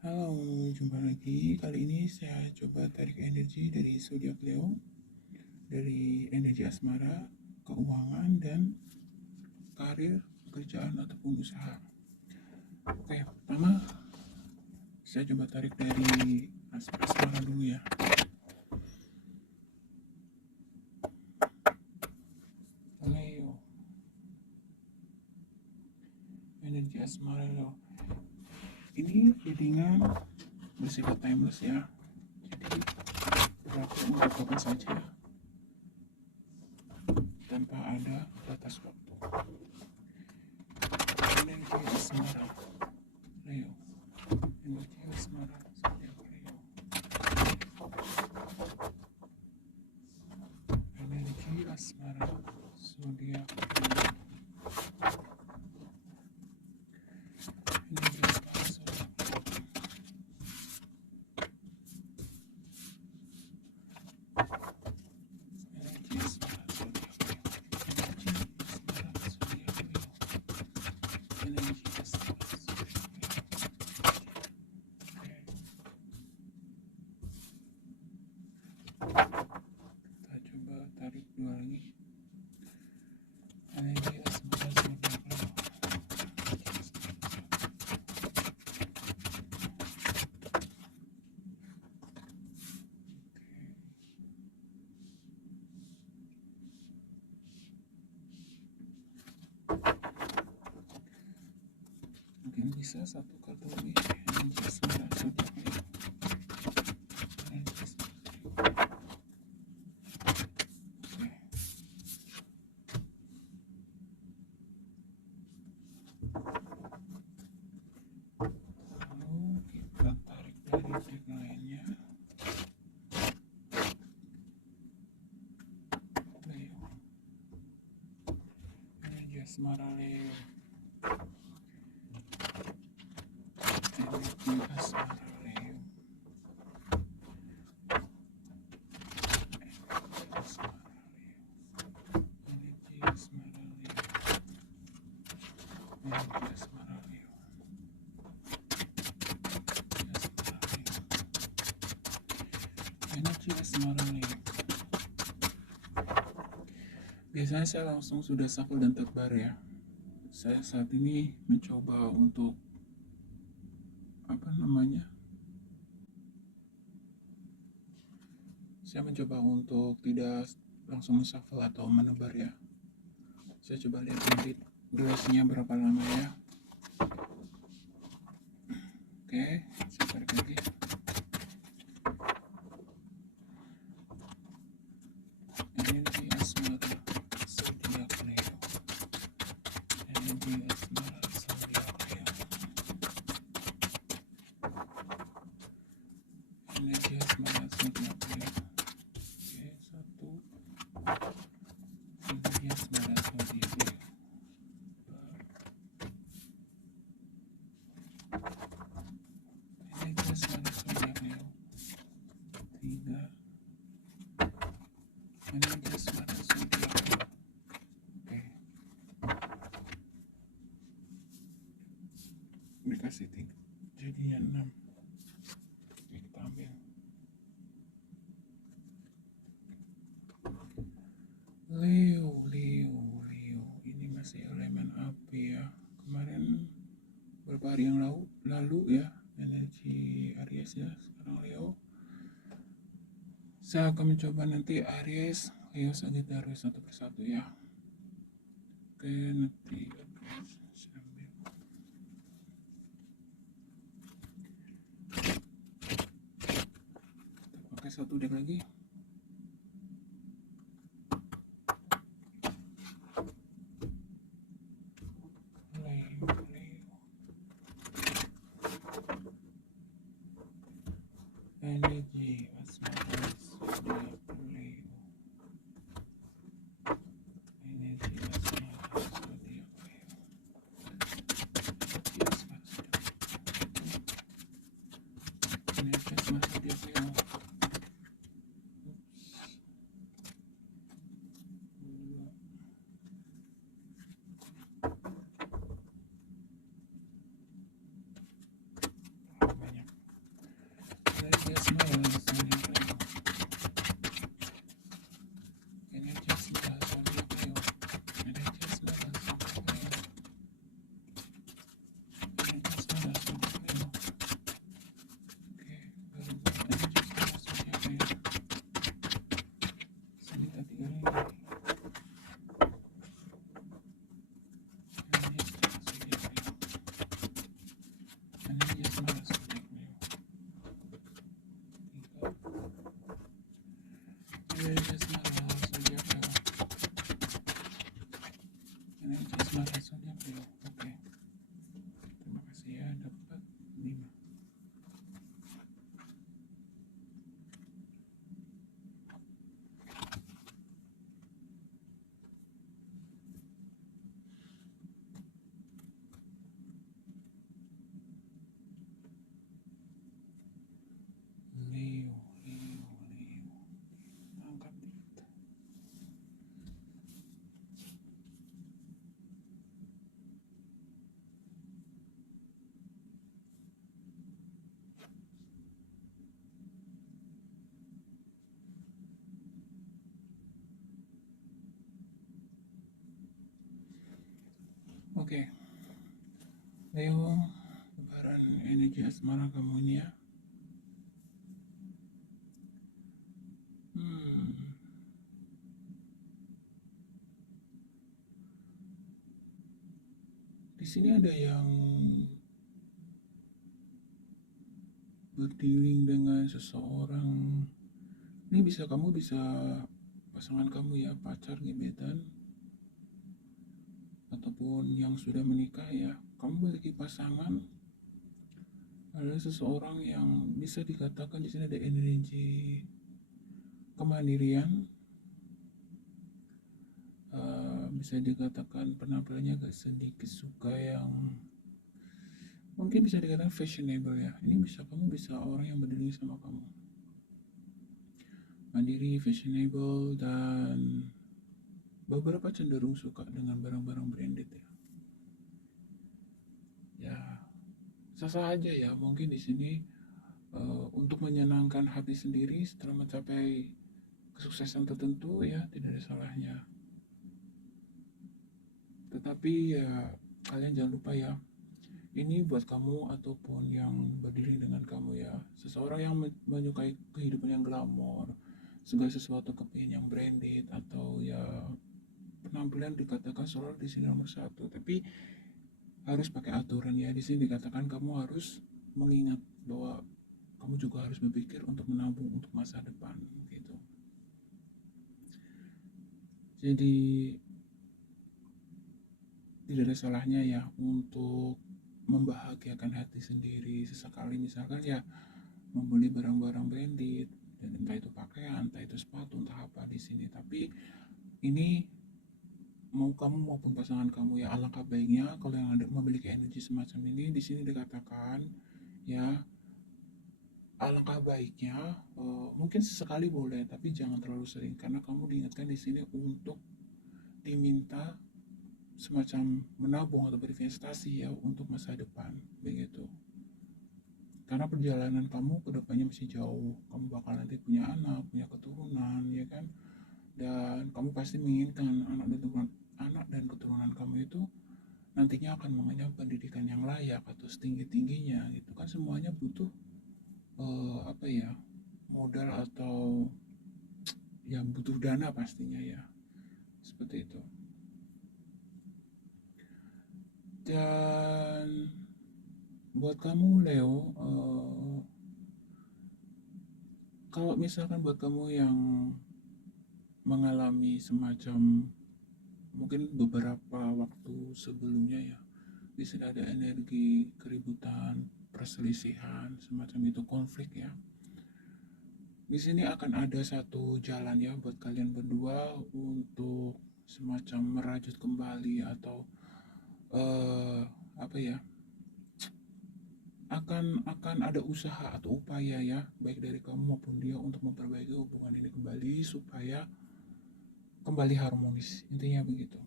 Halo, jumpa lagi. Kali ini saya coba tarik energi dari zodiak Leo, dari energi asmara, keuangan, dan karir, pekerjaan ataupun usaha. Oke, pertama saya coba tarik dari asmara dulu ya. Leo, energi asmara Leo. Ini readingan bersifat timeless ya. Jadi berlaku untuk kapan saja tanpa ada batas waktu. Energi asmara Leo, energi asmara zodiak Leo, energi asmara zodiak Leo, energi asmara zodiak Leo, energi asmara zodiak Leo, energi asmara zodiak Leo, energi asmara zodiak Leo. Kita coba tarik dua lagi. Energi asmara zodiak Leo. Mungkin bisa satu kartu lagi. Energi asmara zodiak Leo. Energi asmara zodiak Leo. Oke. Lalu kita tarik dari deck lainnya. Leo, energi asmara Leo, energi asmara Leo, energi asmara Leo, energi asmara Leo, energi asmara Leo, energi asmara Leo. Biasanya saya langsung sudah shuffle dan tebar ya. Saya saat ini mencoba untuk saya mencoba untuk tidak langsung shuffle atau menebar ya. Saya coba lihat nanti durasinya berapa lama ya. Oke, saya tarik lagi. Energi asmara zodiak Leo, energi asmara zodiak Leo, energi asmara zodiak Leo. Oke, satu. Energi asmara zodiak Leo. Energi asmara zodiak Leo. Tiga. Energi asmara zodiak Leo. Oke. Dikasih tiga. Jadinya 6. Oke, kita ambil. Leo, ini masih elemen api ya. Kemarin beberapa hari yang lalu ya, energi Aries ya. Sekarang Leo. Saya akan mencoba nanti Aries, Leo, Sagittarius satu persatu ya. Oke, nanti saya ambil. Kita pakai satu deck lagi. Energi asmara zodiak Leo, energi asmara zodiak Leo, energi asmara zodiak Leo. Banyak. Oke, Leo, lebaran energi asmara kamu ini ya. Hmm, di sini ada yang berdealing dengan seseorang. Ini kamu bisa pasangan kamu ya, pacar, gebetan, ataupun yang sudah menikah ya. Kamu memiliki pasangan adalah seseorang yang bisa dikatakan di sini ada energi kemandirian, bisa dikatakan penampilannya agak sedikit suka yang mungkin bisa dikatakan fashionable ya. Ini kamu bisa orang yang berdiri sama kamu, mandiri, fashionable, dan beberapa cenderung suka dengan barang-barang branded ya. Ya, sah-sah aja ya. Mungkin di sini untuk menyenangkan hati sendiri setelah mencapai kesuksesan tertentu ya, tidak ada salahnya. Tetapi ya, kalian jangan lupa ya, ini buat kamu ataupun yang berdiri dengan kamu ya, seseorang yang menyukai kehidupan yang glamor, segala sesuatu kepingin yang branded, atau ya penampilan dikatakan selalu di sini nomor satu, tapi harus pakai aturan ya. Di sini dikatakan kamu harus mengingat bahwa kamu juga harus berpikir untuk menabung untuk masa depan gitu. Jadi tidak ada salahnya ya untuk membahagiakan hati sendiri sesekali, misalkan ya membeli barang-barang branded, dan entah itu pakaian, entah itu sepatu, entah apa di sini. Tapi ini mau kamu maupun pasangan kamu ya, alangkah baiknya kalau yang ada memiliki energi semacam ini, di sini dikatakan ya, alangkah baiknya mungkin sesekali boleh, tapi jangan terlalu sering, karena kamu diingatkan di sini untuk diminta semacam menabung atau berinvestasi ya untuk masa depan begitu. Karena perjalanan kamu ke depannya masih jauh, kamu bakal nanti punya anak, punya keturunan ya kan, dan kamu pasti menginginkan anak dan keturunan kamu itu nantinya akan mengenyam pendidikan yang layak atau setinggi tingginya gitu kan. Semuanya butuh apa ya, modal atau ya butuh dana pastinya ya, seperti itu. Dan buat kamu Leo, kalau misalkan buat kamu yang mengalami semacam mungkin beberapa waktu sebelumnya ya, di sini ada energi keributan, perselisihan, semacam itu, konflik ya. Di sini akan ada satu jalan ya buat kalian berdua untuk semacam merajut kembali atau apa ya, akan ada usaha atau upaya ya, baik dari kamu maupun dia, untuk memperbaiki hubungan ini kembali supaya kembali harmonis, intinya begitu.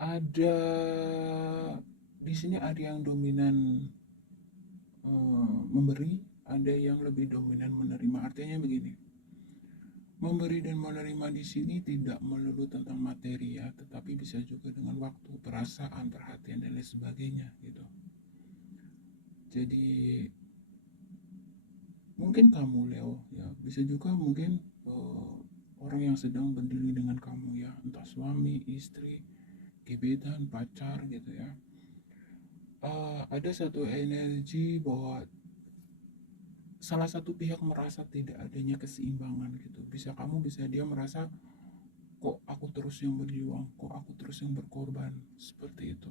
Ada di sini ada yang dominan memberi, ada yang lebih dominan menerima. Artinya begini, memberi dan menerima di sini tidak melulu tentang materi ya, tetapi bisa juga dengan waktu, perasaan, perhatian, dan lain sebagainya gitu. Jadi mungkin kamu Leo ya, bisa juga mungkin orang yang sedang berdiri dengan kamu ya, entah suami, istri, gebetan, pacar gitu ya. Ada satu energi bahwa salah satu pihak merasa tidak adanya keseimbangan gitu. Bisa kamu, bisa dia merasa, kok aku terus yang berjuang, kok aku terus yang berkorban, seperti itu.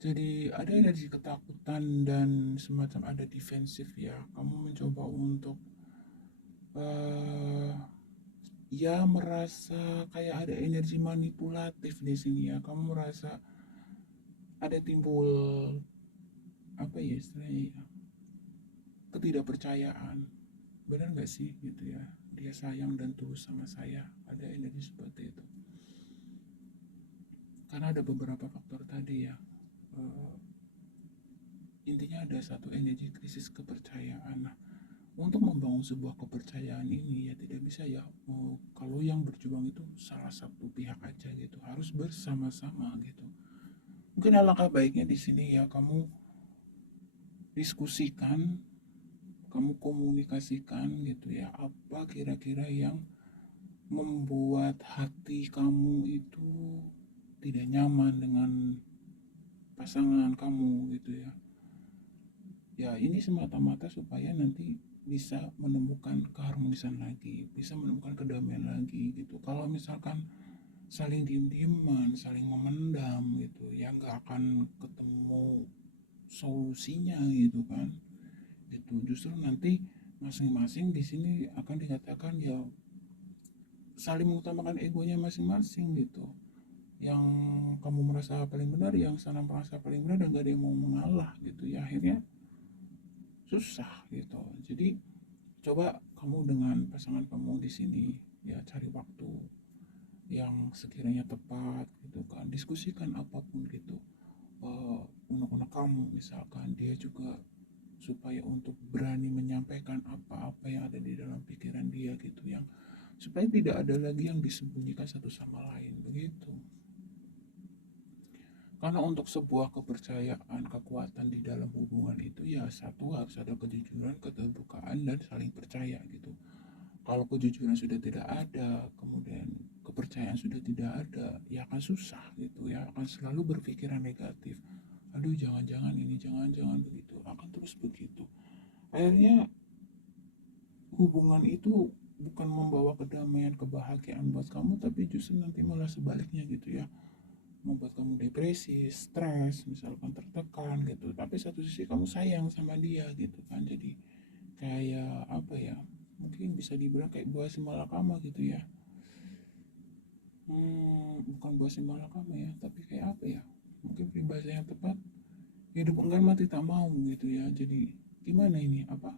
Jadi ada energi ketakutan dan semacam ada defensif ya. Kamu mencoba untuk uh, ya merasa kayak ada energi manipulatif di sini ya. Kamu merasa ada timbul apa ya istilahnya ya, ketidakpercayaan. Benar nggak sih gitu ya, dia sayang dan tulus sama saya, ada energi seperti itu. Karena ada beberapa faktor tadi ya. Intinya ada satu energi krisis kepercayaan. Nah, untuk membangun sebuah kepercayaan ini ya tidak bisa ya, kalau yang berjuang itu salah satu pihak aja gitu, harus bersama-sama gitu. Mungkin alangkah baiknya di sini ya kamu diskusikan, kamu komunikasikan gitu ya, apa kira-kira yang membuat hati kamu itu tidak nyaman dengan pasangan kamu gitu ya. Ya ini semata-mata supaya nanti bisa menemukan keharmonisan lagi, bisa menemukan kedamaian lagi gitu. Kalau misalkan saling diem-dieman, saling memendam gitu, ya nggak akan ketemu solusinya gitu kan. Itu justru nanti masing-masing di sini akan dikatakan ya saling mengutamakan egonya masing-masing gitu. Yang kamu merasa paling benar, yang sana merasa paling benar, dan gak ada yang mau mengalah gitu ya, akhirnya susah gitu. Jadi coba kamu dengan pasangan kamu di sini ya cari waktu yang sekiranya tepat gitu kan, diskusikan apapun gitu, unek-unek kamu misalkan, dia juga supaya untuk berani menyampaikan apa-apa yang ada di dalam pikiran dia gitu, yang supaya tidak ada lagi yang disembunyikan satu sama lain begitu. Karena untuk sebuah kepercayaan, kekuatan di dalam hubungan itu ya satu harus ada kejujuran, keterbukaan, dan saling percaya gitu. Kalau kejujuran sudah tidak ada, kemudian kepercayaan sudah tidak ada, ya akan susah gitu ya, akan selalu berpikiran negatif. Aduh, jangan-jangan ini, jangan-jangan begitu, akan terus begitu. Akhirnya hubungan itu bukan membawa kedamaian, kebahagiaan buat kamu, tapi justru nanti malah sebaliknya gitu ya, membuat kamu depresi, stres, misalkan tertekan gitu. Tapi satu sisi kamu sayang sama dia gitu kan. Jadi kayak apa ya? Mungkin bisa dibilang kayak buah si malakama gitu ya. Bukan buah si malakama ya, tapi kayak apa ya? Mungkin peribahasa yang tepat, hidup enggan mati tak mau gitu ya. Jadi gimana ini? Apa?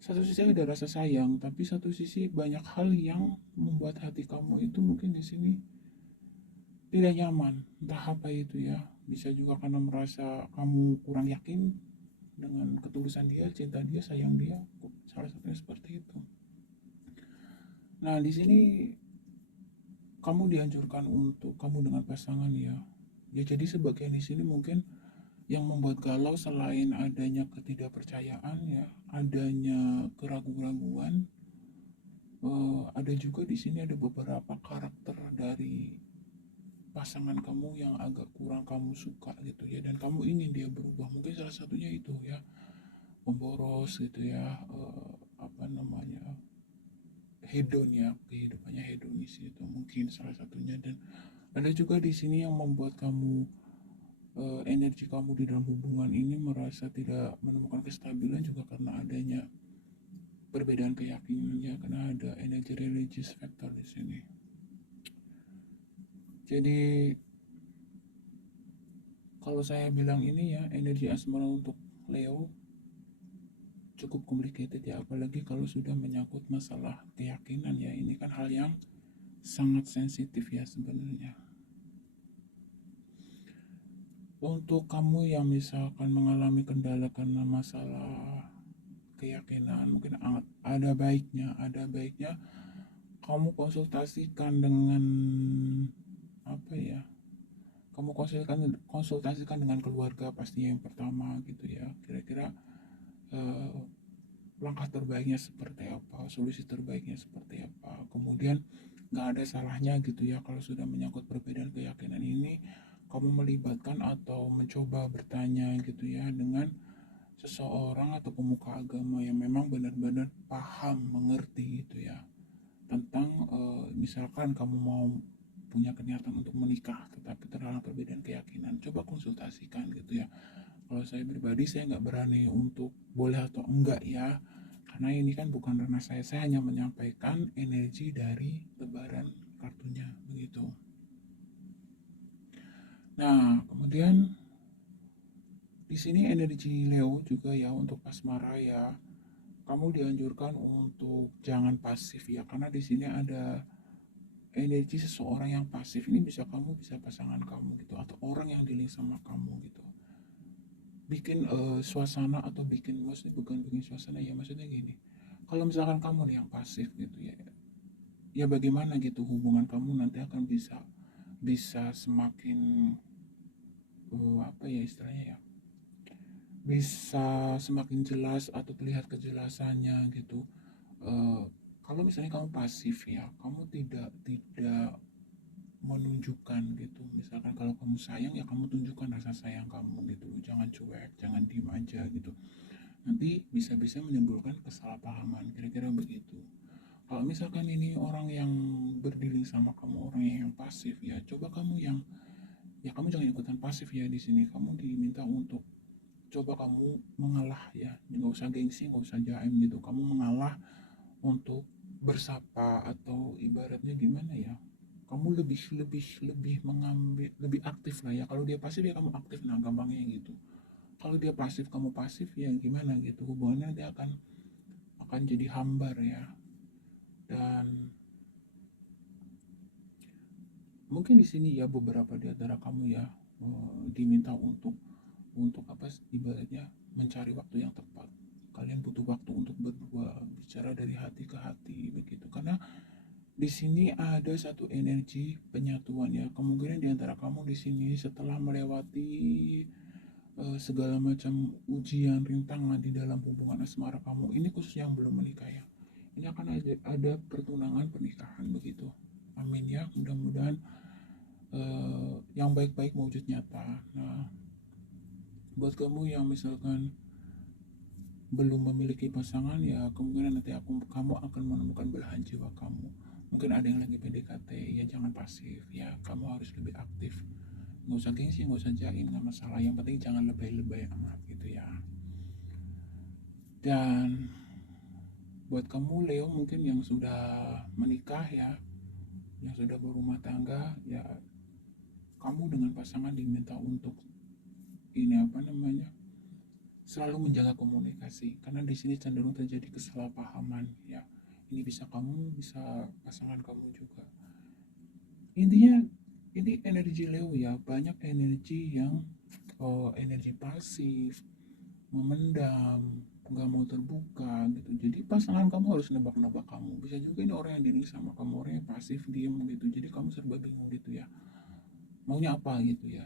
Satu sisi ada rasa sayang, tapi satu sisi banyak hal yang membuat hati kamu itu mungkin di sini tidak nyaman, entah apa itu ya. Bisa juga karena merasa kamu kurang yakin dengan ketulusan dia, cinta dia, sayang dia, salah satunya seperti itu. Nah di sini kamu dianjurkan untuk kamu dengan pasangan ya, ya jadi sebagian di sini mungkin yang membuat galau selain adanya ketidakpercayaan ya, adanya keraguan-raguan, ada juga di sini ada beberapa karakter dari pasangan kamu yang agak kurang kamu suka gitu ya, dan kamu ingin dia berubah. Mungkin salah satunya itu ya, pemboros gitu ya, apa namanya, hedon ya, kehidupannya hedonis itu mungkin salah satunya. Dan ada juga di sini yang membuat kamu, energi kamu di dalam hubungan ini merasa tidak menemukan kestabilan juga karena adanya perbedaan keyakinan ya, karena ada energi religious factor di sini. Jadi kalau saya bilang ini ya, energi asmara untuk Leo cukup complicated ya, apalagi kalau sudah menyangkut masalah keyakinan ya. Ini kan hal yang sangat sensitif ya sebenarnya. Untuk kamu yang misalkan mengalami kendala karena masalah keyakinan, mungkin ada baiknya kamu konsultasikan dengan apa ya, kamu konsultasikan dengan keluarga pastinya yang pertama gitu ya, kira-kira eh, langkah terbaiknya seperti apa, solusi terbaiknya seperti apa. Kemudian nggak ada salahnya gitu ya kalau sudah menyangkut perbedaan keyakinan ini, kamu melibatkan atau mencoba bertanya gitu ya dengan seseorang atau pemuka agama yang memang benar-benar paham, mengerti gitu ya, tentang misalkan kamu mau punya kenyataan untuk menikah tetapi terhalang perbedaan keyakinan, coba konsultasikan gitu ya. Kalau saya pribadi saya nggak berani untuk boleh atau enggak ya, karena ini kan bukan ranah saya hanya menyampaikan energi dari lebaran kartunya begitu. Nah kemudian di sini energi Leo juga ya untuk asmara ya, kamu dianjurkan untuk jangan pasif ya, karena di sini ada energi seseorang yang pasif. Ini bisa kamu, bisa pasangan kamu gitu, atau orang yang dealing sama kamu gitu. bikin suasana, atau bikin, maksudnya bukan bikin suasana ya, maksudnya gini, kalau misalkan kamu nih yang pasif gitu ya, ya bagaimana gitu hubungan kamu nanti akan bisa bisa semakin apa ya istilahnya ya, bisa semakin jelas atau terlihat kejelasannya gitu. Eh, Kalau misalnya kamu pasif ya, kamu tidak menunjukkan gitu. Misalkan kalau kamu sayang ya kamu tunjukkan rasa sayang kamu gitu. Jangan cuek, jangan diem aja gitu. Nanti bisa-bisa menimbulkan kesalahpahaman, kira-kira begitu. Kalau misalkan ini orang yang berdiri sama kamu, orang yang pasif ya, coba kamu yang, ya kamu jangan ikutan pasif ya di sini. Kamu diminta untuk coba kamu mengalah ya, nggak usah gengsi, nggak usah jaim gitu. Kamu mengalah untuk bersapa, atau ibaratnya gimana ya, kamu lebih lebih lebih mengambil, lebih aktif lah ya. Kalau dia pasif ya kamu aktif, nah gampangnya gitu. Kalau dia pasif kamu pasif ya gimana gitu, hubungannya dia akan jadi hambar ya. Dan mungkin di sini ya beberapa di antara kamu ya diminta untuk apa ibaratnya mencari waktu yang tepat. Kalian butuh waktu untuk berdua bicara dari hati ke hati begitu, karena di sini ada satu energi penyatuan ya. Kemungkinan di antara kamu di sini setelah melewati segala macam ujian, rintangan di dalam hubungan asmara kamu, ini khusus yang belum menikah ya. Ini akan ada pertunangan pernikahan begitu. Amin ya, mudah-mudahan yang baik-baik mewujud nyata. Nah, buat kamu yang misalkan belum memiliki pasangan ya, kemungkinan nanti kamu akan menemukan belahan jiwa kamu. Mungkin ada yang lagi PDKT ya, jangan pasif ya, kamu harus lebih aktif. Nggak usah gengsi, nggak usah jaim, nggak masalah, yang penting jangan lebay-lebay amat gitu ya. Dan buat kamu Leo mungkin yang sudah menikah ya, yang sudah berumah tangga ya, kamu dengan pasangan diminta untuk ini apa namanya, selalu menjaga komunikasi, karena di sini cenderung terjadi kesalahpahaman ya. Ini bisa kamu, bisa pasangan kamu juga. Intinya ini energi Leo ya, banyak energi yang energi pasif, memendam, nggak mau terbuka gitu. Jadi pasangan kamu harus nebak-nebak kamu. Bisa juga ini orang yang diri sama kamu, orang yang pasif, diem gitu. Jadi kamu serba bingung gitu ya. Maunya apa gitu ya.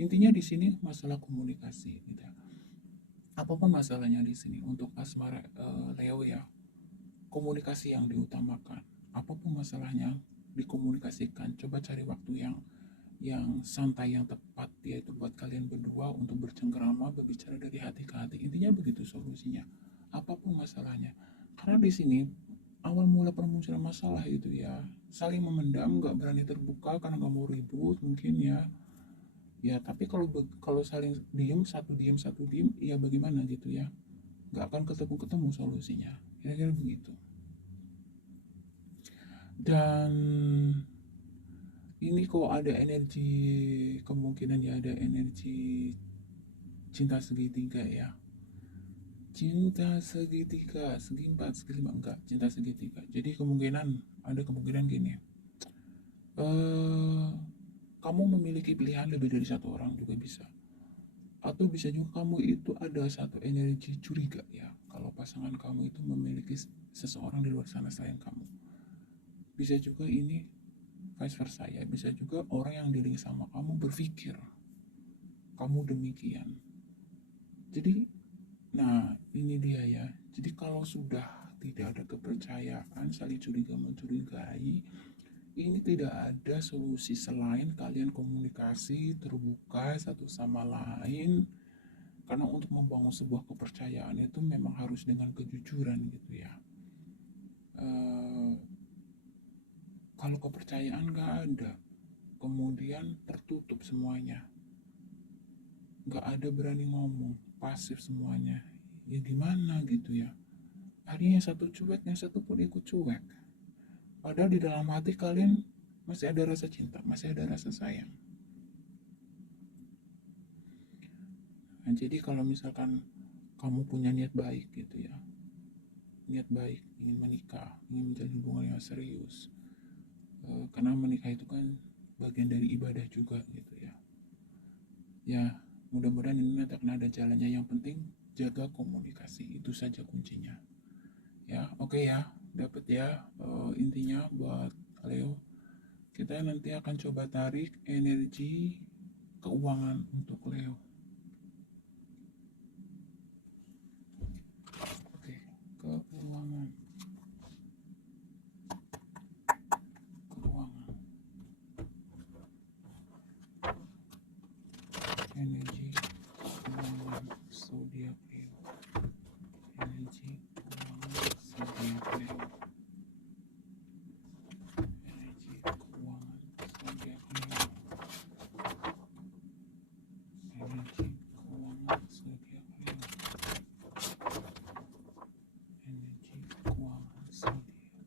Intinya di sini masalah komunikasi gitu ya. Apapun masalahnya di sini untuk asmara Leo ya, komunikasi yang diutamakan. Apapun masalahnya dikomunikasikan. Coba cari waktu yang santai, yang tepat, yaitu buat kalian berdua untuk bercengkerama, berbicara dari hati ke hati. Intinya begitu solusinya. Apapun masalahnya. Karena di sini awal mula permunculan masalah itu ya, saling memendam, nggak berani terbuka karena nggak mau ribut mungkin ya. Ya tapi kalau saling diem satu diem, ya bagaimana gitu ya? Nggak akan ketemu solusinya. Kira-kira begitu. Dan ini kok ada energi, kemungkinan ya ada energi cinta segitiga ya. Cinta segitiga, segi empat, segi lima, enggak, cinta segitiga. Jadi ada kemungkinan gini. Eh, Kamu memiliki pilihan lebih dari satu orang juga bisa. Atau bisa juga kamu itu ada satu energi curiga ya. Kalau pasangan kamu itu memiliki seseorang di luar sana selain kamu. Bisa juga ini vice versa ya. Bisa juga orang yang diri sama kamu berpikir kamu demikian. Jadi, nah ini dia ya. Jadi kalau sudah tidak ada kepercayaan, saling curiga mencurigai, ini tidak ada solusi selain kalian komunikasi terbuka satu sama lain. Karena untuk membangun sebuah kepercayaan itu memang harus dengan kejujuran gitu ya. Eh, Kalau kepercayaan nggak ada, kemudian tertutup semuanya, nggak ada berani ngomong, pasif semuanya, ya gimana gitu ya. Akhirnya yang satu cuek, yang satu pun ikut cuek. Padahal di dalam hati kalian masih ada rasa cinta, masih ada rasa sayang. Nah, jadi kalau misalkan kamu punya niat baik gitu ya, niat baik, ingin menikah, ingin menjalin hubungan yang serius, karena menikah itu kan bagian dari ibadah juga gitu ya. Ya, Mudah-mudahan ini nanti akan ada jalannya. Yang penting jaga komunikasi, itu saja kuncinya. Ya, oke ya, dapat ya intinya buat Leo. Kita nanti akan coba tarik energi keuangan untuk Leo. Oke, keuangan. Energi keuangan zodiak Leo. Energi keuangan zodiak Leo. Energi keuangan zodiak Leo. Energi keuangan zodiak Leo. Energi keuangan zodiak Leo.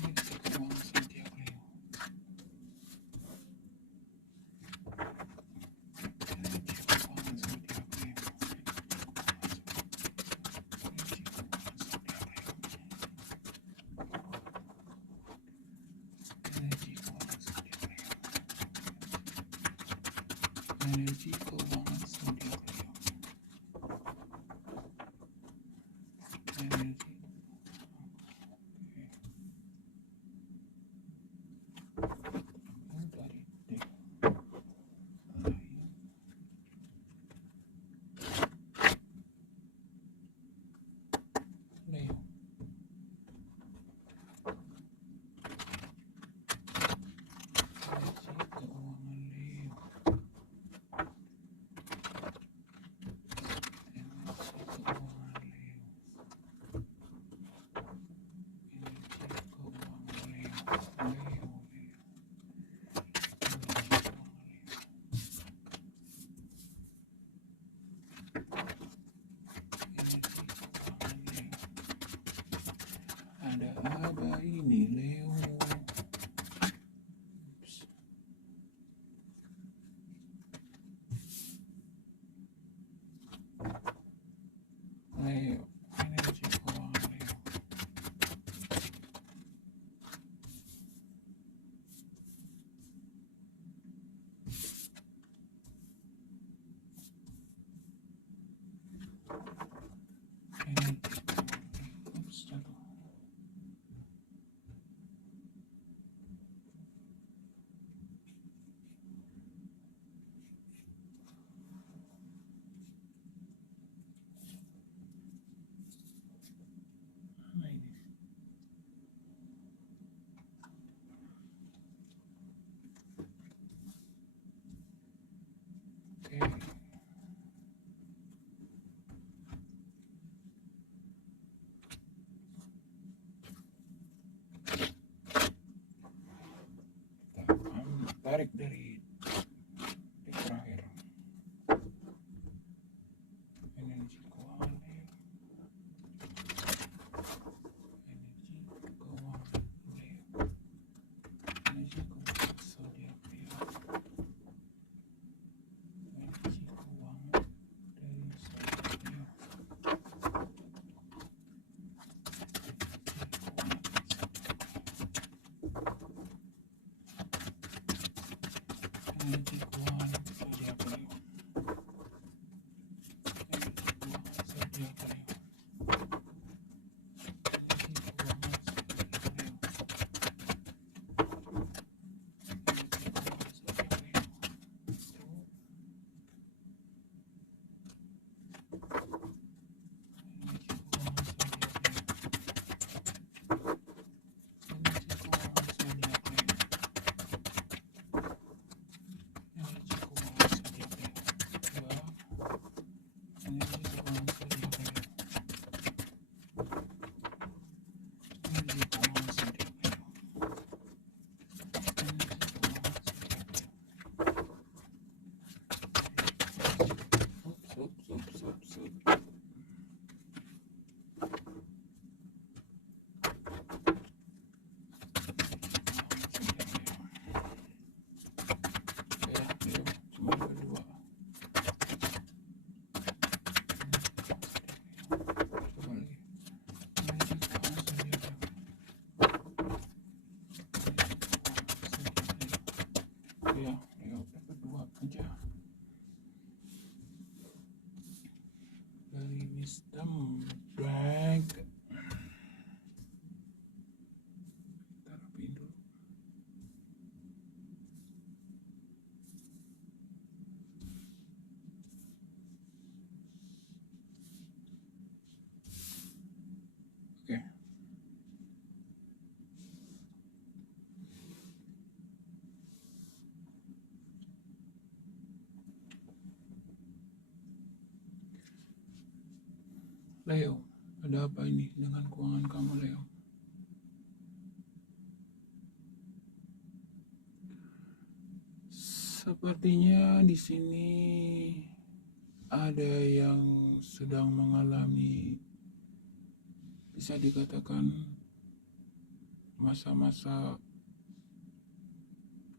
Energi keuangan zodiak Leo. Energi keuangan zodiak Leo. Energi. Leo. Ada apa ini Leo? Leo, energi keuangan Leo. Energi keuangan. Ups, jatuh. Nah, ini. Oke. Kita akan tarik dari deck terakhir. Energi keuangan Leo. Energi keuangan Leo. Energi keuangan zodiak Leo. Energi keuangan dari zodiak Leo. Energi keuangan zodiak Leo. Energi system back. Kita rapiin dulu. Oke. Leo, ada apa ini dengan keuangan kamu, Leo? Sepertinya di sini ada yang sedang mengalami, bisa dikatakan, masa-masa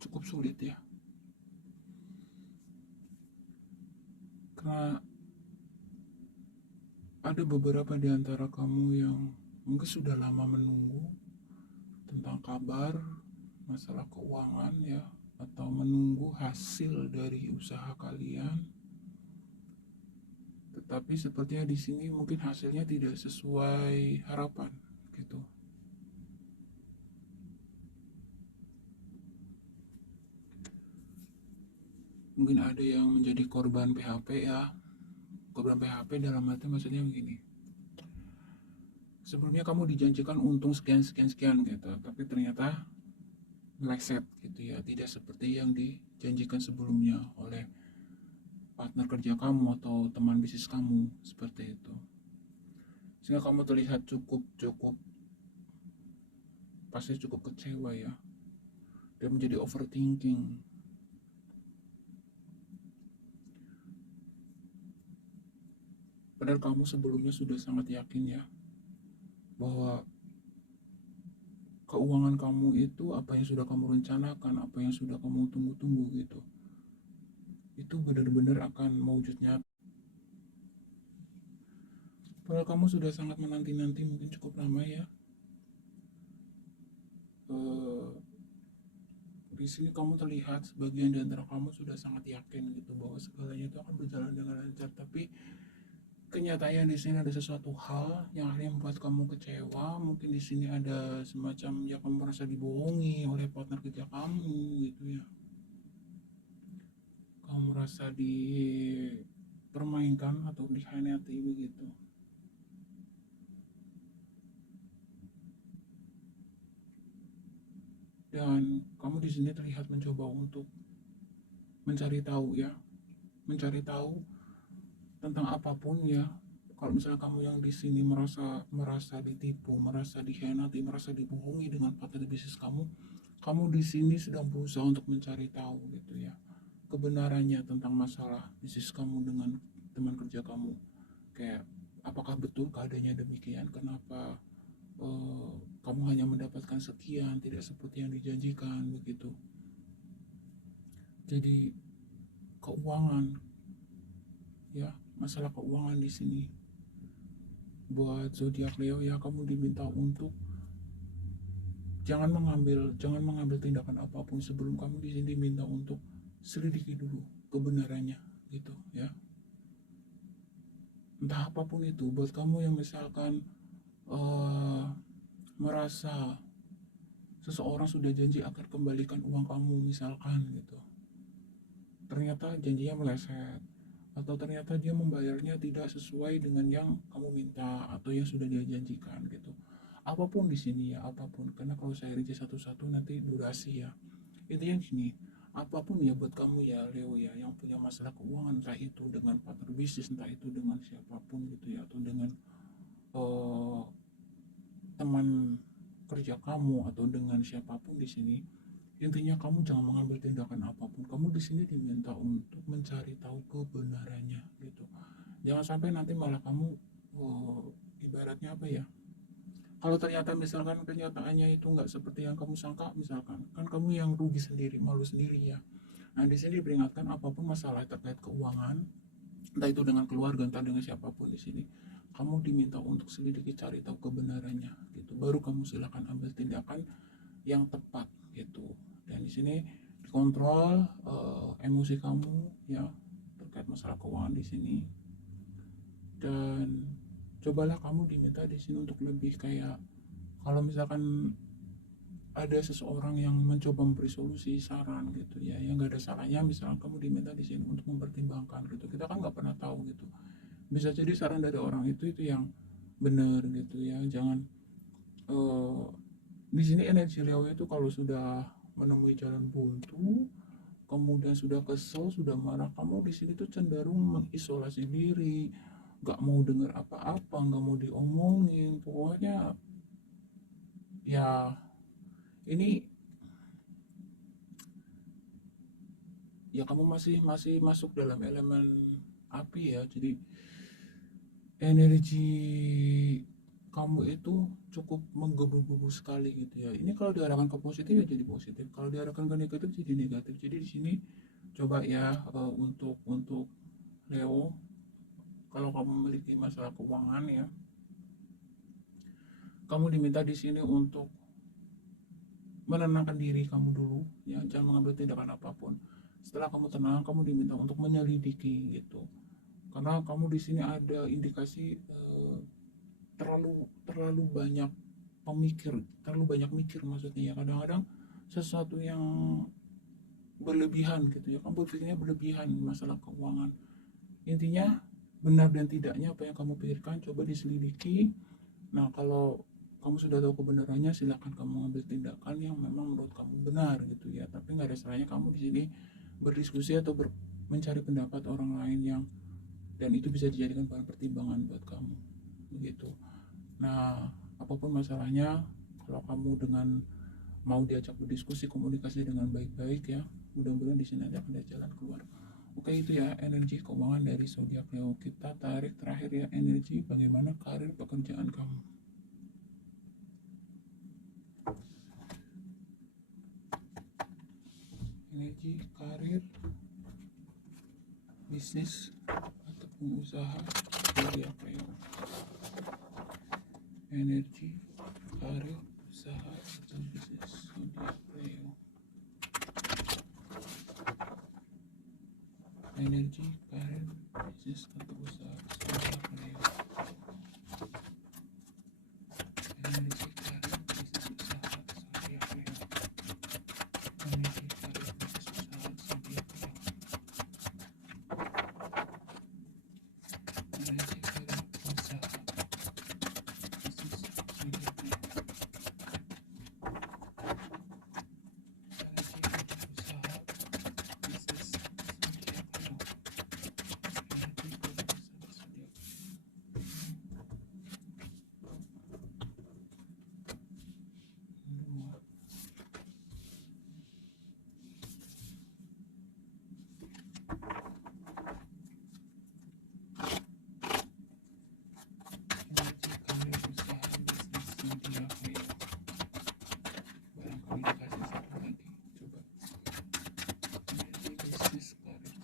cukup sulit ya. Karena ada beberapa di antara kamu yang mungkin sudah lama menunggu tentang kabar masalah keuangan ya, atau menunggu hasil dari usaha kalian. Tetapi sepertinya di sini mungkin hasilnya tidak sesuai harapan gitu. Mungkin ada yang menjadi korban PHP ya. Korban PHP dalam arti maksudnya begini. Sebelumnya kamu dijanjikan untung sekian gitu, tapi ternyata meleset gitu ya, tidak seperti yang dijanjikan sebelumnya oleh partner kerja kamu atau teman bisnis kamu, seperti itu. Sehingga kamu terlihat pasti cukup kecewa ya, dan menjadi overthinking. Padahal kamu sebelumnya sudah sangat yakin ya bahwa keuangan kamu itu, apa yang sudah kamu rencanakan, apa yang sudah kamu tunggu-tunggu gitu, itu benar-benar akan mewujudnya. Padahal kamu sudah sangat menanti-nanti, mungkin cukup lama ya. Di sini kamu terlihat sebagian di antara kamu sudah sangat yakin gitu bahwa segalanya itu akan berjalan dengan lancar, tapi kenyataannya di sini ada sesuatu hal yang akhirnya membuat kamu kecewa. Mungkin di sini ada semacam ya, kamu merasa dibohongi oleh partner kerja kamu gitu ya. Kamu merasa dipermainkan atau dikhianati begitu. Dan kamu di sini terlihat mencoba untuk mencari tahu ya, mencari tahu tentang apapun ya. Kalau misalnya kamu yang di sini merasa ditipu, merasa dikhianati, merasa dibohongi dengan partner bisnis kamu di sini sedang berusaha untuk mencari tahu gitu ya, kebenarannya tentang masalah bisnis kamu dengan teman kerja kamu. Kayak apakah betul keadaannya demikian? Kenapa kamu hanya mendapatkan sekian, tidak seperti yang dijanjikan begitu. Jadi keuangan ya, masalah keuangan di sini buat zodiak Leo ya, kamu diminta untuk jangan mengambil tindakan apapun sebelum kamu di sini diminta untuk selidiki dulu kebenarannya gitu ya. Entah apapun itu, buat kamu yang misalkan merasa seseorang sudah janji akan kembalikan uang kamu misalkan gitu, ternyata janjinya meleset, atau ternyata dia membayarnya tidak sesuai dengan yang kamu minta atau yang sudah dia janjikan gitu. Apapun di sini ya, apapun, karena kalau saya rinci satu-satu nanti durasi ya. Intinya gini, apapun ya buat kamu ya Leo ya, yang punya masalah keuangan, entah itu dengan partner bisnis, entah itu dengan siapapun gitu ya, atau dengan uh, teman kerja kamu atau dengan siapapun di sini, intinya kamu jangan mengambil tindakan apapun. Kamu di sini diminta untuk mencari tahu kebenarannya gitu. Jangan sampai nanti malah kamu ibaratnya apa ya, kalau ternyata misalkan kenyataannya itu nggak seperti yang kamu sangka, misalkan kan kamu yang rugi sendiri, malu sendiri ya. Nah di sini diperingatkan, apapun masalah terkait keuangan, entah itu dengan keluarga, entah dengan siapapun di sini, kamu diminta untuk selidiki, cari tahu kebenarannya gitu. Baru kamu silakan ambil tindakan yang tepat gitu. Dan di sini dikontrol emosi kamu ya terkait masalah keuangan di sini. Dan cobalah kamu diminta di sini untuk lebih kayak, kalau misalkan ada seseorang yang mencoba memberi solusi, saran gitu ya, yang nggak ada salahnya misalkan kamu diminta di sini untuk mempertimbangkan gitu. Kita kan nggak pernah tahu gitu. Bisa jadi saran dari orang itu yang benar gitu ya. Jangan eh, di sini energi Leo itu kalau sudah menemui jalan buntu, kemudian sudah kesel, sudah marah, kamu di sini tuh cenderung mengisolasi diri, nggak mau dengar apa-apa, nggak mau diomongin, pokoknya ya ini ya kamu masih masih masuk dalam elemen api ya, jadi energi kamu itu cukup menggebu-gebu sekali gitu ya. Ini kalau diarahkan ke positif ya jadi positif, kalau diarahkan ke negatif jadi negatif. Jadi di sini coba ya, untuk Leo, kalau kamu memiliki masalah keuangan ya, kamu diminta di sini untuk menenangkan diri kamu dulu ya, jangan mengambil tindakan apapun. Setelah kamu tenang, kamu diminta untuk menyelidiki gitu, karena kamu di sini ada indikasi terlalu terlalu banyak pemikir, terlalu banyak mikir maksudnya ya. Kadang-kadang sesuatu yang berlebihan gitu ya, kamu berpikirnya berlebihan masalah keuangan. Intinya benar dan tidaknya apa yang kamu pikirkan coba diselidiki. Nah, kalau kamu sudah tahu kebenarannya, silakan kamu ambil tindakan yang memang menurut kamu benar gitu ya. Tapi nggak ada salahnya kamu di sini berdiskusi atau mencari pendapat orang lain yang, dan itu bisa dijadikan bahan pertimbangan buat kamu begitu. Nah, apapun masalahnya, kalau kamu dengan mau diajak berdiskusi, komunikasi dengan baik-baik ya, mudah-mudahan di sini ada jalan keluar. Oke, itu ya energi keuangan dari zodiak Leo. Kita tarik terakhir ya, energi bagaimana karir pekerjaan kamu. Energi karir, bisnis ataupun usaha zodiak Leo. Energi karir, usaha atau bisnis zodiak Leo. Energi karir, bisnis atau usaha zodiak Leo. Energi karir, bisnis, usaha zodiak Leo. Energi karir, bisnis, usaha zodiak Leo. Energi karir, usaha, bisnis zodiak Leo. Energi karir, usaha, bisnis zodiak Leo. Energi karir, usaha zodiak. Dua. Energi karir, usaha, bisnis zodiak Leo. Barangkali dikasih satu lagi, coba. Energi bisnis karir.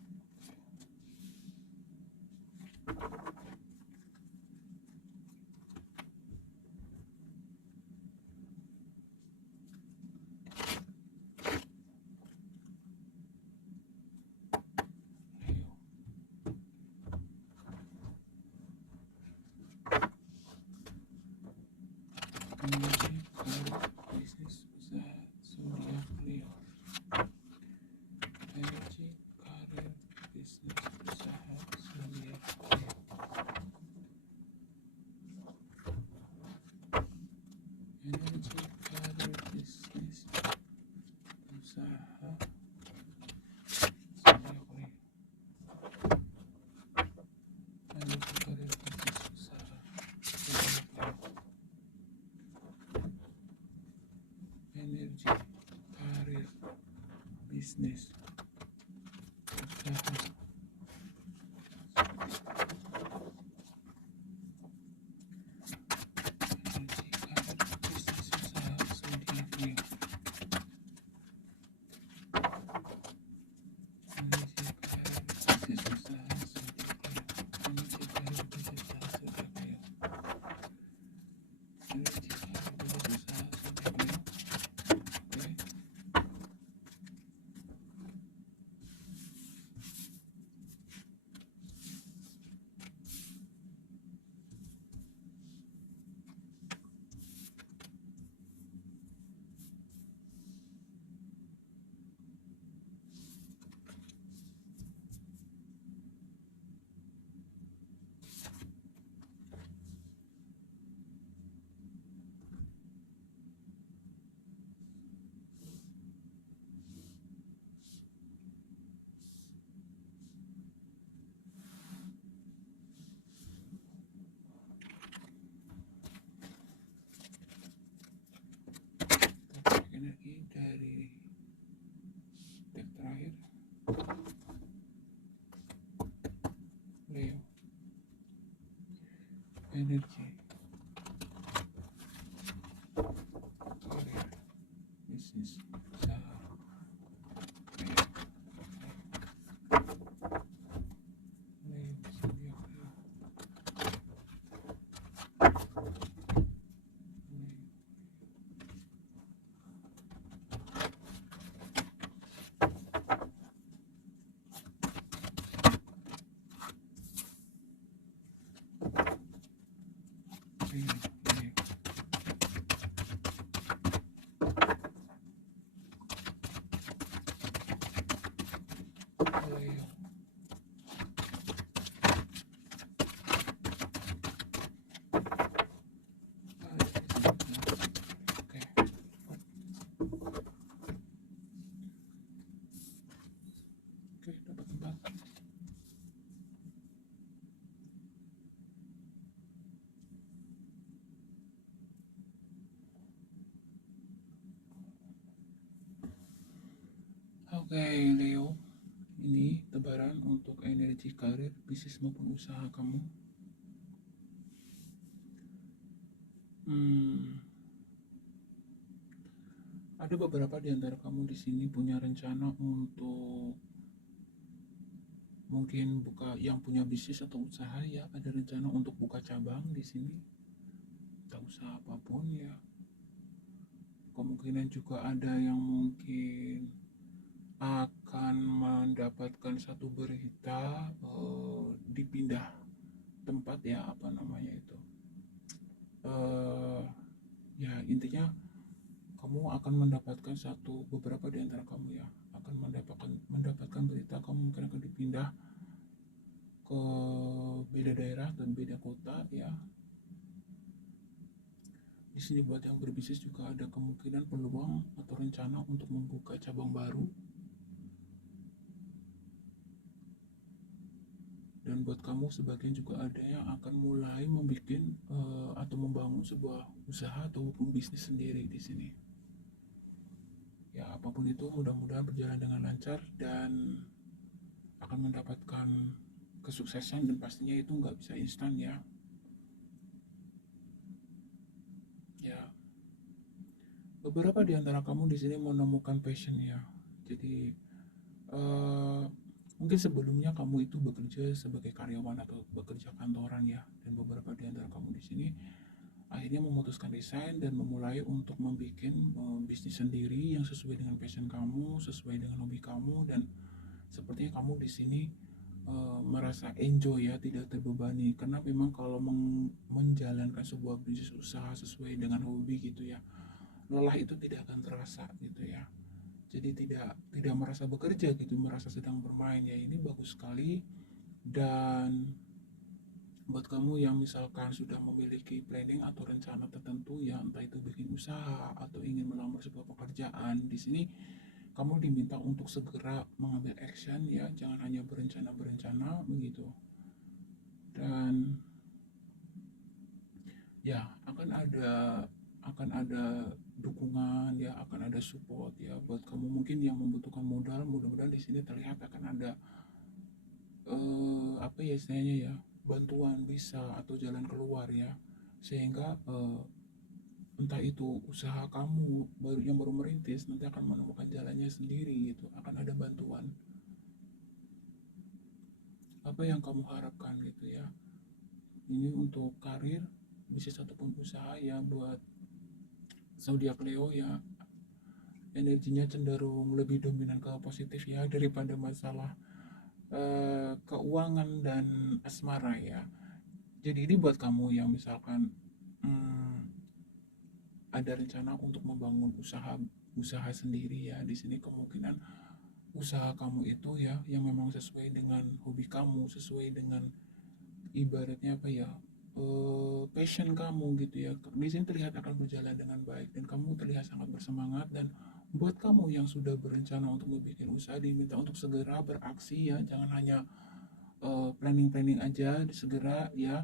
Leo. Energi karir, bisnis, usaha zodiak Leo. Energi karir, bisnis, usaha zodiak Leo. Energi karir, bisnis, usaha zodiak Leo. Energi karir, bisnis, usaha zodiak Leo. Energi karir, bisnis, usaha. Energi karir, bisnis, usaha zodiak Leo. Energi karir, bisnis, usaha zodiak Leo. Energi karir, bisnis, usaha zodiak Leo. Energi karir, bisnis, usaha zodiak Leo. Oke. lagi dari deck terakhir, Leo. Energi, karir, bisnis, usaha, Leo. Leo, zodiak Leo. Leo, Leo, Leo. Oke, dapat 4. Oke, Leo, ini tebaran untuk energi karir, bisnis maupun usaha kamu. Ada beberapa di antara kamu di sini punya rencana untuk mungkin buka, yang punya bisnis atau usaha ya, ada rencana untuk buka cabang di sini, tak usaha apapun ya. Kemungkinan juga ada yang mungkin akan mendapatkan satu berita dipindah tempat ya, apa namanya itu, ya intinya kamu akan mendapatkan beberapa di antara kamu ya akan mendapatkan berita kamu mungkin akan dipindah ke beda daerah dan beda kota ya. Di sini buat yang berbisnis juga ada kemungkinan peluang atau rencana untuk membuka cabang baru. Dan buat kamu sebagian juga ada yang akan mulai membuat atau membangun sebuah usaha ataupun bisnis sendiri di sini. Ya apapun itu mudah-mudahan berjalan dengan lancar dan akan mendapatkan kesuksesan, dan pastinya itu nggak bisa instan ya. Ya beberapa di antara kamu di sini menemukan passion ya. Jadi mungkin sebelumnya kamu itu bekerja sebagai karyawan atau bekerja kantoran ya, dan beberapa di antara kamu di sini akhirnya memutuskan resign dan memulai untuk membuat bisnis sendiri yang sesuai dengan passion kamu, sesuai dengan hobi kamu, dan sepertinya kamu di sini merasa enjoy ya, tidak terbebani, karena memang kalau menjalankan sebuah bisnis usaha sesuai dengan hobi gitu ya, lelah itu tidak akan terasa gitu ya. Jadi tidak merasa bekerja gitu, merasa sedang bermain ya. Ini bagus sekali. Dan buat kamu yang misalkan sudah memiliki planning atau rencana tertentu ya, entah itu bikin usaha atau ingin melamar sebuah pekerjaan, di sini kamu diminta untuk segera mengambil action ya, jangan hanya berencana begitu. Dan ya akan ada dukungan ya, akan ada support ya buat kamu mungkin yang membutuhkan modal. Mudah-mudahan di sini terlihat akan ada apa ya istilahnya ya, bantuan bisa atau jalan keluar ya, sehingga entah itu usaha kamu baru merintis nanti akan menemukan jalannya sendiri gitu, akan ada bantuan. Apa yang kamu harapkan gitu ya, ini untuk karir, bisnis ataupun usaha ya. Buat zodiak Leo ya, energinya cenderung lebih dominan ke positif ya daripada masalah keuangan dan asmara ya. Jadi ini buat kamu yang misalkan ada rencana untuk membangun usaha sendiri ya, di sini kemungkinan usaha kamu itu ya yang memang sesuai dengan hobi kamu, sesuai dengan ibaratnya apa ya, passion kamu gitu ya, di sini terlihat akan berjalan dengan baik dan kamu terlihat sangat bersemangat. Dan buat kamu yang sudah berencana untuk membuat usaha, diminta untuk segera beraksi ya, jangan hanya planning aja, segera ya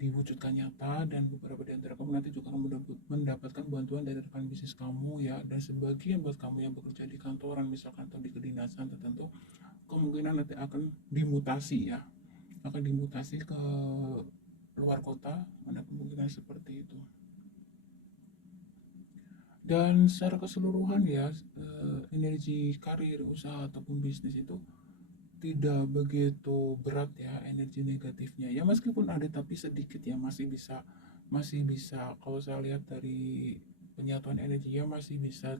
diwujudkan nyata, dan beberapa di antara kamu nanti juga akan mendapatkan bantuan dari rekan bisnis kamu ya, dan sebagian buat kamu yang bekerja di kantoran misalkan atau di kedinasan tertentu, kemungkinan nanti akan dimutasi ya, akan dimutasi ke luar kota, ada kemungkinan seperti itu. Dan secara keseluruhan ya, energi karir, usaha ataupun bisnis itu tidak begitu berat ya energi negatifnya. Ya meskipun ada tapi sedikit ya, masih bisa kalau saya lihat dari penyatuan energinya masih bisa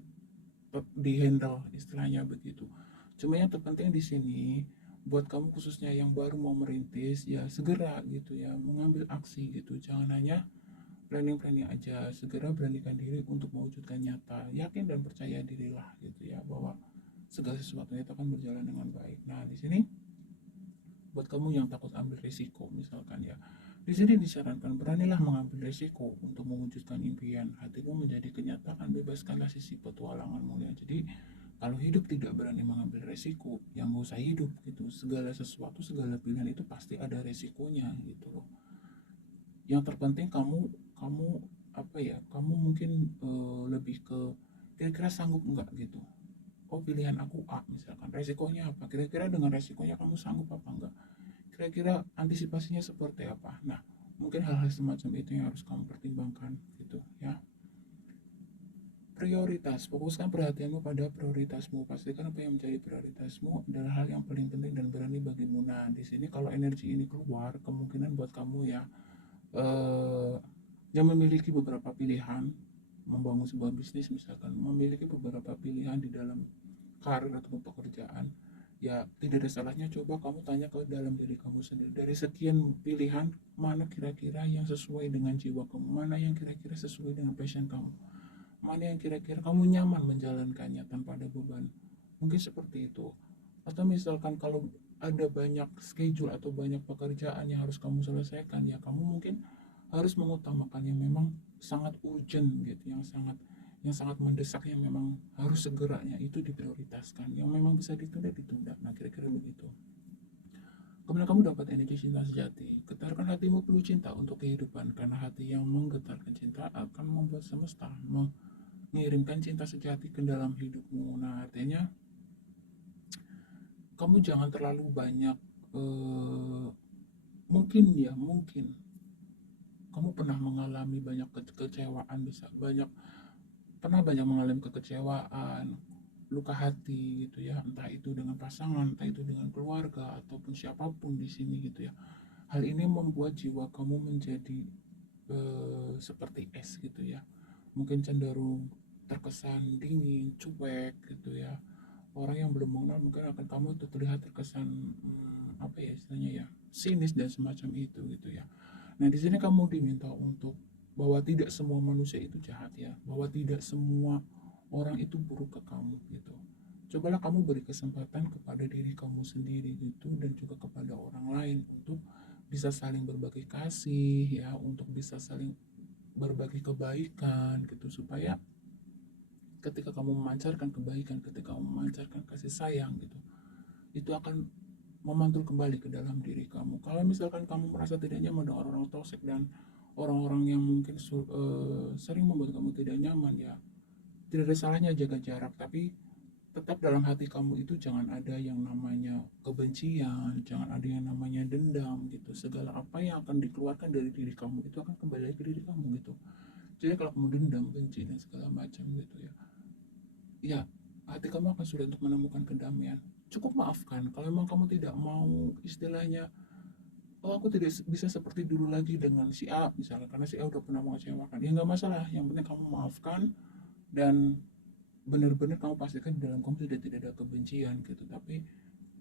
dihandle istilahnya begitu. Cuma yang terpenting di sini buat kamu khususnya yang baru mau merintis ya, segera gitu ya mengambil aksi gitu. Jangan hanya planning-planning aja, segera beranikan diri untuk mewujudkan nyata. Yakin dan percaya dirilah gitu ya, bahwa segala sesuatunya itu akan berjalan dengan baik. Nah, di sini buat kamu yang takut ambil risiko misalkan ya, di sini disarankan beranilah mengambil risiko untuk mewujudkan impian hatimu menjadi kenyataan. Bebaskanlah sisi petualanganmu ya. Jadi kalau hidup tidak berani mengambil resiko, yang nggak usah hidup gitu. Segala sesuatu, segala pilihan itu pasti ada resikonya gitu loh. Yang terpenting kamu kamu apa ya, kamu mungkin lebih ke kira-kira sanggup enggak gitu. Oh, pilihan aku A misalkan, resikonya apa, kira-kira dengan resikonya kamu sanggup apa enggak, kira-kira antisipasinya seperti apa. Nah, mungkin hal-hal semacam itu yang harus kamu pertimbangkan gitu ya. Prioritas, fokuskan perhatianmu pada prioritasmu. Pastikan apa yang menjadi prioritasmu adalah hal yang paling penting dan berani bagimu. Nah, di sini kalau energi ini keluar, kemungkinan buat kamu ya, eh, yang memiliki beberapa pilihan membangun sebuah bisnis misalkan, memiliki beberapa pilihan di dalam karir atau pekerjaan, ya tidak ada salahnya coba kamu tanya ke dalam diri kamu sendiri, dari sekian pilihan mana kira-kira yang sesuai dengan jiwa kamu, mana yang kira-kira sesuai dengan passion kamu, mana yang kira-kira kamu nyaman menjalankannya tanpa ada beban, mungkin seperti itu. Atau misalkan kalau ada banyak schedule atau banyak pekerjaan yang harus kamu selesaikan ya, kamu mungkin harus mengutamakan yang memang sangat urgent gitu, yang sangat mendesak, yang memang harus segeranya itu diprioritaskan, yang memang bisa ditunda ditunda. Nah, kira-kira begitu. Kemudian kamu dapat energi cinta sejati. Getarkan hatimu penuh cinta untuk kehidupan, karena hati yang menggetarkan cinta akan membuat semesta mengirimkan cinta sejati ke dalam hidupmu. Nah, artinya kamu jangan terlalu banyak, mungkin ya, mungkin kamu pernah mengalami banyak kekecewaan, bisa banyak mengalami kekecewaan, luka hati gitu ya, entah itu dengan pasangan, entah itu dengan keluarga ataupun siapapun di sini gitu ya. Hal ini membuat jiwa kamu menjadi seperti es gitu ya, mungkin cenderung terkesan dingin, cuek gitu ya. Orang yang belum mengenal mungkin akan kamu tuh terlihat terkesan, apa ya istilahnya ya, sinis dan semacam itu gitu ya. Nah, di sini kamu diminta untuk bahwa tidak semua manusia itu jahat ya, bahwa tidak semua orang itu buruk ke kamu gitu. Cobalah kamu beri kesempatan kepada diri kamu sendiri gitu, dan juga kepada orang lain untuk bisa saling berbagi kasih ya, untuk bisa saling berbagi kebaikan gitu, supaya ketika kamu memancarkan kebaikan, ketika kamu memancarkan kasih sayang gitu, itu akan memantul kembali ke dalam diri kamu. Kalau misalkan kamu merasa tidak nyaman dengan orang-orang toksik dan orang-orang yang mungkin sering membuat kamu tidak nyaman ya, tidak ada salahnya jaga jarak, tapi tetap dalam hati kamu itu jangan ada yang namanya kebencian, jangan ada yang namanya dendam gitu. Segala apa yang akan dikeluarkan dari diri kamu itu akan kembali lagi ke diri kamu gitu. Jadi kalau kamu dendam, benci dan segala macam gitu ya, ya hati kamu akan sulit untuk menemukan kedamaian. Cukup maafkan. Kalau memang kamu tidak mau istilahnya, oh aku tidak bisa seperti dulu lagi dengan si A misalnya, karena si A udah pernah mengecewakan, ya nggak masalah, yang penting kamu maafkan. Dan benar-benar kamu pastikan di dalam kamu sudah tidak ada kebencian gitu, tapi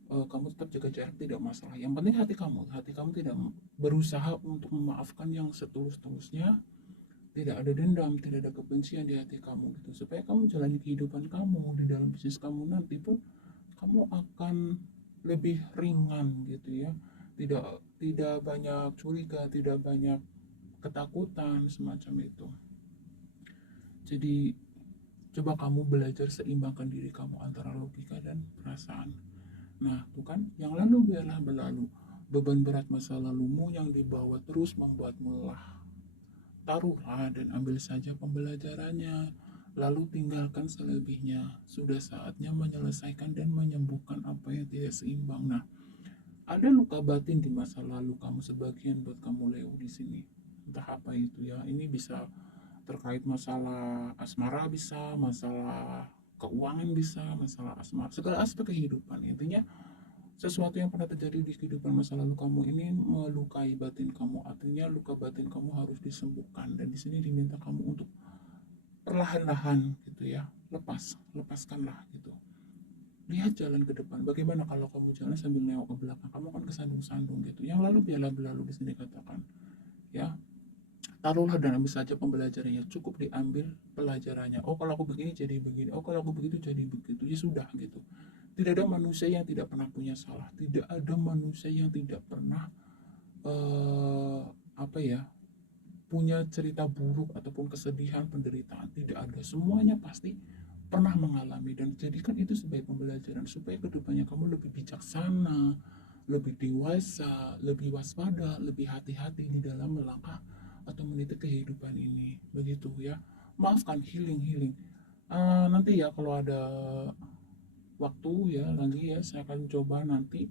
kamu tetap jaga jarak, tidak masalah. Yang penting hati kamu tidak berusaha untuk memaafkan yang setulus-tulusnya, tidak ada dendam, tidak ada kebencian di hati kamu gitu, supaya kamu jalani kehidupan kamu di dalam bisnis kamu nanti pun kamu akan lebih ringan gitu ya, tidak tidak banyak curiga, tidak banyak ketakutan semacam itu. Jadi coba kamu belajar seimbangkan diri kamu antara logika dan perasaan. Nah, bukan yang lalu biarlah berlalu. beban berat masa lalumu yang dibawa terus membuatmu lelah. Taruhlah dan ambil saja pembelajarannya, lalu tinggalkan selebihnya. Sudah saatnya menyelesaikan dan menyembuhkan apa yang tidak seimbang. Nah, ada luka batin di masa lalu kamu, sebagian buat kamu Leo di sini. Entah apa itu ya. Ini bisa terkait masalah asmara, bisa masalah keuangan, bisa masalah asmara, segala aspek kehidupan. Intinya sesuatu yang pernah terjadi di kehidupan masa lalu kamu ini melukai batin kamu. Artinya luka batin kamu harus disembuhkan, dan di sini diminta kamu untuk perlahan-lahan gitu ya, lepaskanlah gitu. Lihat jalan ke depan. Bagaimana kalau kamu jalan sambil nengok ke belakang? Kamu kan kesandung-sandung gitu. Yang lalu biarlah berlalu, di sini katakan. Ya, taruhlah dan ambil saja pembelajarannya. Cukup diambil pelajarannya. Oh, kalau aku begini jadi begini. Oh, kalau aku begitu jadi begitu. Ya sudah gitu. Tidak ada manusia yang tidak pernah punya salah. Tidak ada manusia yang tidak pernah eh, apa ya, punya cerita buruk ataupun kesedihan, penderitaan. Tidak ada. Semuanya pasti pernah mengalami, dan jadikan itu sebagai pembelajaran supaya kedepannya kamu lebih bijaksana, lebih dewasa, lebih waspada, lebih hati-hati di dalam melangkah atau meniti kehidupan ini. Begitu ya. Maafkan, healing. Nanti ya kalau ada waktu ya lagi ya, saya akan coba nanti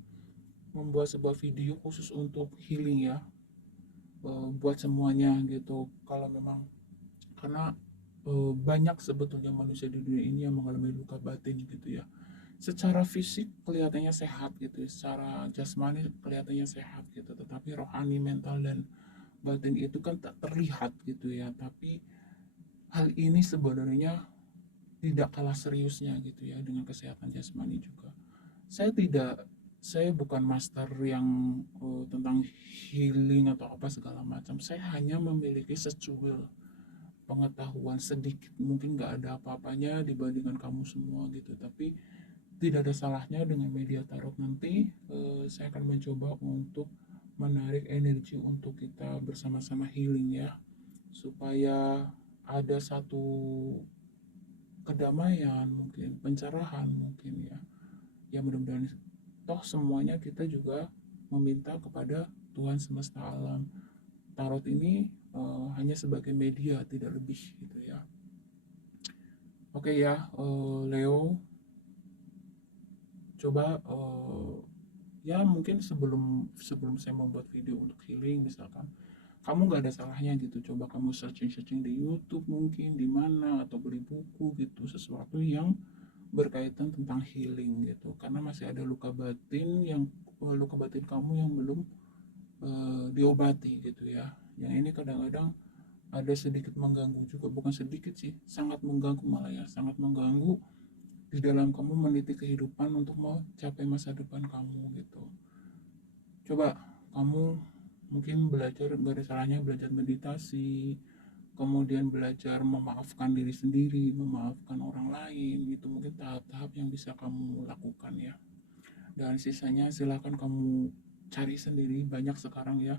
membuat sebuah video khusus untuk healing ya, buat semuanya gitu. Kalau memang karena banyak sebetulnya manusia di dunia ini yang mengalami luka batin gitu ya. Secara fisik kelihatannya sehat gitu ya, secara jasmani kelihatannya sehat gitu, tetapi rohani, mental, dan batin itu kan tak terlihat gitu ya. Tapi hal ini sebenarnya tidak kalah seriusnya gitu ya dengan kesehatan jasmani juga. Saya tidak saya bukan master yang tentang healing atau apa segala macam. Saya hanya memiliki secuil pengetahuan sedikit, mungkin nggak ada apa-apanya dibandingkan kamu semua gitu, tapi tidak ada salahnya dengan media tarot nanti. Saya akan mencoba untuk menarik energi untuk kita bersama-sama healing ya, supaya ada satu kedamaian, mungkin pencerahan mungkin ya. Ya mudah-mudahan, toh semuanya kita juga meminta kepada Tuhan semesta alam. Tarot ini hanya sebagai media, tidak lebih gitu ya. Oke ya, Leo, coba ya mungkin sebelum sebelum saya membuat video untuk healing misalkan, kamu nggak ada salahnya gitu, coba kamu searching di YouTube mungkin di mana, atau beli buku gitu, sesuatu yang berkaitan tentang healing gitu, karena masih ada luka batin luka batin kamu yang belum diobati gitu ya. Yang ini kadang-kadang ada sedikit mengganggu juga, bukan sedikit sih, sangat mengganggu, malah ya sangat mengganggu di dalam kamu meniti kehidupan untuk mau capai masa depan kamu gitu. Coba kamu mungkin belajar, gak ada salahnya belajar meditasi, kemudian belajar memaafkan diri sendiri, memaafkan orang lain. Itu mungkin tahap-tahap yang bisa kamu lakukan ya. Dan sisanya silahkan kamu cari sendiri, banyak sekarang ya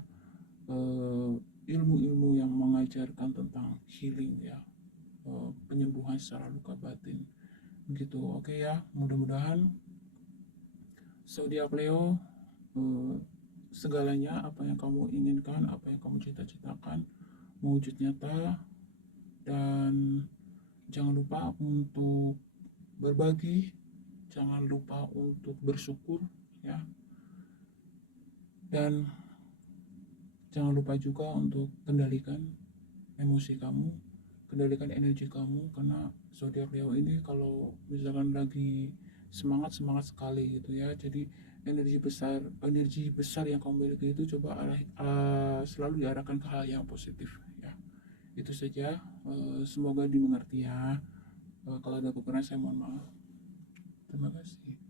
ilmu-ilmu yang mengajarkan tentang healing ya, penyembuhan secara luka batin gitu. Oke ya, mudah-mudahan zodiak Leo, eh, segalanya apa yang kamu inginkan, apa yang kamu cita-citakan mewujud nyata. Dan jangan lupa untuk berbagi, jangan lupa untuk bersyukur ya, dan jangan lupa juga untuk kendalikan emosi kamu, kendalikan energi kamu, karena zodiak Leo ini kalau misalkan lagi semangat semangat sekali gitu ya. Jadi energi besar yang kamu miliki itu coba selalu diarahkan ke hal yang positif ya. Itu saja, semoga dimengerti ya. Kalau ada kekurangan saya mohon maaf. Terima kasih.